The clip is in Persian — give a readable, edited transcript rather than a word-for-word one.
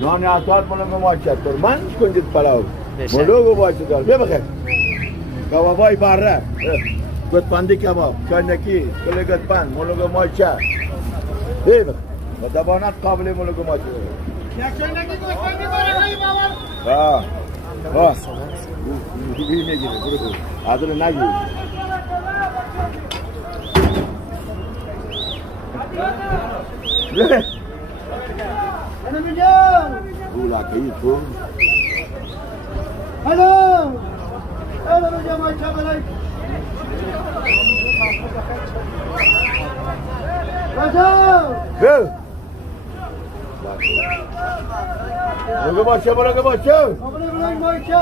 نان عطار مولو ماچت من کنید پلاو مولو باشه بیا بخیر کبابای بره گوتپندی کباب چاینکی کلی گوتپند مولو ماچه بیا بخیر و دبانت قابل مولو ماچه یک چاینکی گوتپندی بره ها ها این نگیره برو عادل نگیر نه انا میگم اولا کی تو الو الو میگم ما چه بلای بیا مولو باشه قابل بلای مایچه